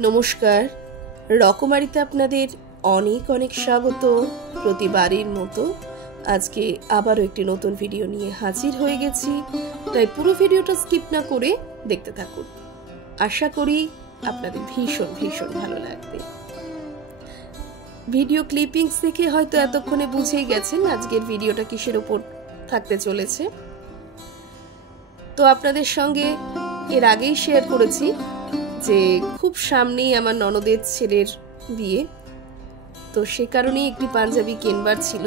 নমস্কার, রকমারিতে আপনাদের অনেক অনেক স্বাগত। প্রতিবারের মতো আজকে আবারও একটি নতুন ভিডিও নিয়ে হাজির হয়ে গেছি, তাই পুরো ভিডিওটা স্কিপ না করে দেখতে থাকুন। আশা করি আপনাদের ভীষণ ভীষণ ভালো লাগবে। ভিডিও ক্লিপিংস দেখে হয়তো এতক্ষণে বুঝেই গেছেন আজকের ভিডিওটা কিসের উপর থাকতে চলেছে। তো আপনাদের সঙ্গে এর আগেই শেয়ার করেছি যে খুব সামনেই আমার ননদের ছেলের বিয়ে, তো সে কারণেই একটি পাঞ্জাবি কেনবার ছিল।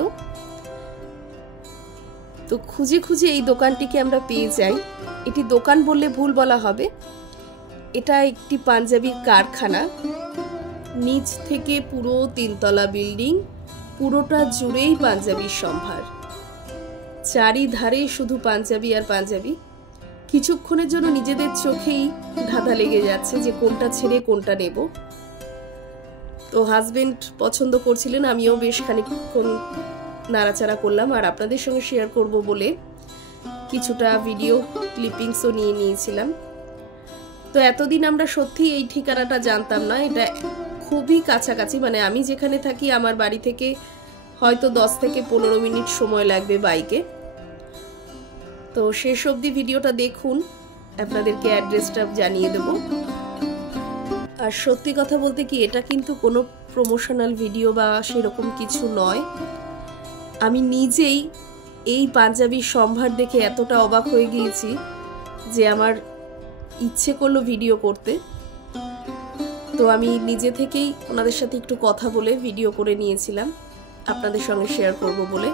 তো খুঁজে খুঁজে এই দোকানটিকে আমরা পেয়ে যাই। এটি দোকান বললে ভুল বলা হবে, এটা একটি পাঞ্জাবির কারখানা। নিচ থেকে পুরো 3 তলা বিল্ডিং, পুরোটা জুড়েই পাঞ্জাবির সম্ভার। চারিধারে শুধু পাঞ্জাবি আর পাঞ্জাবি। কিছুক্ষণের জন্য নিজেদের চোখেই ধাঁধা লেগে যাচ্ছে যে কোনটা ছেড়ে কোনটা নেব। তো হাজবেন্ড পছন্দ করছিলেন, আমিও বেশ খানিকক্ষণ নাড়াচাড়া করলাম আর আপনাদের সঙ্গে শেয়ার করব বলে কিছুটা ভিডিও ক্লিপিংসও নিয়ে নিয়েছিলাম। তো এতদিন আমরা সত্যি এই ঠিকানাটা জানতাম না। এটা খুবই কাছাকাছি, মানে আমি যেখানে থাকি আমার বাড়ি থেকে হয়তো 10 থেকে 15 মিনিট সময় লাগবে বাইকে। তো শেষ অবধি ভিডিওটা দেখুন, আপনাদেরকে অ্যাড্রেসটা জানিয়ে দেব। আর সত্যি কথা বলতে কি, এটা কিন্তু কোনো প্রমোশনাল ভিডিও বা সেরকম কিছু নয়। আমি নিজেই এই পাঞ্জাবির সম্ভার দেখে এতটা অবাক হয়ে গিয়েছি যে আমার ইচ্ছে করলো ভিডিও করতে। তো আমি নিজে থেকেই ওনাদের সাথে একটু কথা বলে ভিডিও করে নিয়েছিলাম আপনাদের সঙ্গে শেয়ার করব বলে।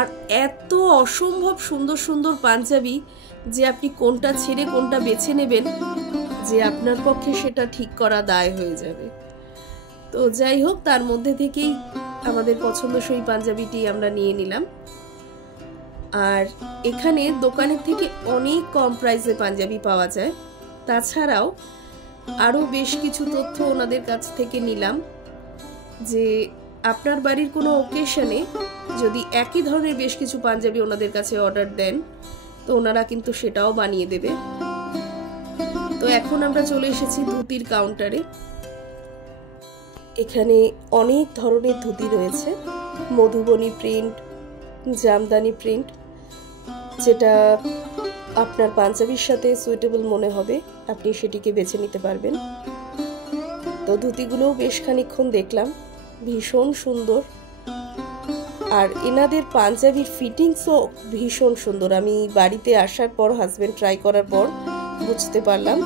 আর এত অসম্ভব সুন্দর সুন্দর পাঞ্জাবি যে আপনি কোনটা ছেড়ে কোনটা বেছে নেবেন যে আপনার পক্ষে সেটা ঠিক করা দায় হয়ে যাবে। তো যাই হোক, তার মধ্যে থেকেই আমাদের পছন্দসই পাঞ্জাবিটি আমরা নিয়ে নিলাম। আর এখানে দোকানের থেকে অনেক কম প্রাইসে পাঞ্জাবি পাওয়া যায়। তাছাড়াও আরও বেশ কিছু তথ্য ওনাদের কাছ থেকে নিলাম যে আপনার বাড়ির কোনো ওকেশনে যদি একই ধরনের বেশ কিছু পাঞ্জাবি ওনাদের কাছে অর্ডার দেন তো ওনারা কিন্তু সেটাও বানিয়ে দেবে। তো এখন আমরা চলে এসেছি ধুতির কাউন্টারে। এখানে অনেক ধরনের ধুতি রয়েছে, মধুবনী প্রিন্ট, জামদানি প্রিন্ট, যেটা আপনার পাঞ্জাবির সাথে সুইটেবল মনে হবে আপনি সেটিকে বেছে নিতে পারবেন। তো ধুতিগুলোও বেশ খানিকক্ষণ দেখলাম, ভীষণ সুন্দর। আর এনাদের পাঞ্জাবির ফিটিংসও ভীষণ সুন্দর। আমি বাড়িতে আসার পর হাজবেন্ড ট্রাই করার পর বুঝতে পারলাম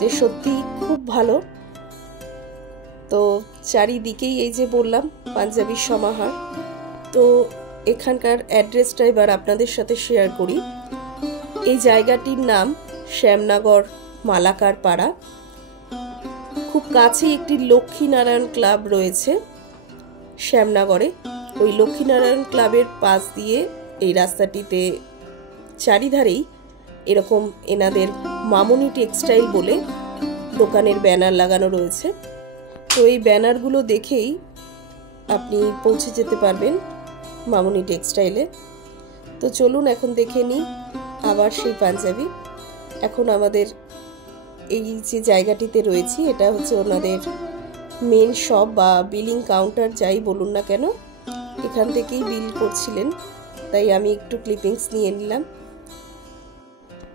যে সত্যি খুব ভালো। তো চারিদিকেই এই যে বললাম পাঞ্জাবির সমাহার। তো এখানকার অ্যাড্রেসটা এবার আপনাদের সাথে শেয়ার করি। এই জায়গাটির নাম শ্যামনগর মালাকার পাড়া। খুব কাছে একটি লক্ষ্মীনারায়ণ ক্লাব রয়েছে শ্যামনগরে। ওই লক্ষ্মীনারায়ণ ক্লাবের পাশ দিয়ে এই রাস্তাটিতে চারিধারেই এরকম এনাদের মামনি টেক্সটাইল বলে দোকানের ব্যানার লাগানো রয়েছে। তো এই ব্যানারগুলো দেখেই আপনি পৌঁছে যেতে পারবেন মামনি টেক্সটাইলে। তো চলুন এখন দেখে নিই আবার সেই পাঞ্জাবি। এখন আমাদের এই যে জায়গাটিতে রয়েছি এটা হচ্ছে ওনাদের মেন শপ বা বিলিং কাউন্টার, যাই বলুন না কেন। এখান থেকেই বিল করছিলেন, তাই আমি একটু ক্লিপিংস নিয়ে নিলাম।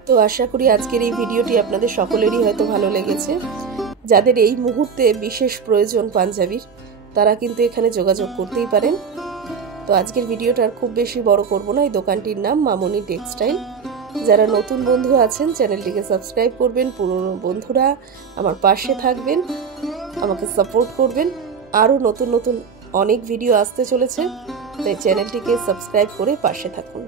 তো আশা করি আজকের এই ভিডিওটি আপনাদের সকলেরই হয়তো ভালো লেগেছে। যাদের এই মুহূর্তে বিশেষ প্রয়োজন পাঞ্জাবির, তারা কিন্তু এখানে যোগাযোগ করতেই পারেন। তো আজকের ভিডিওটা আর খুব বেশি বড় করব না। এই দোকানটির নাম মামনি টেক্সটাইল। যারা নতুন বন্ধু আছেন চ্যানেলটিকে সাবস্ক্রাইব করবেন, পুরনো বন্ধুরা আমার পাশে থাকবেন, আমাকে সাপোর্ট করবেন। আরও নতুন নতুন অনেক ভিডিও আসতে চলেছে, তাই চ্যানেলটিকে সাবস্ক্রাইব করে পাশে থাকুন।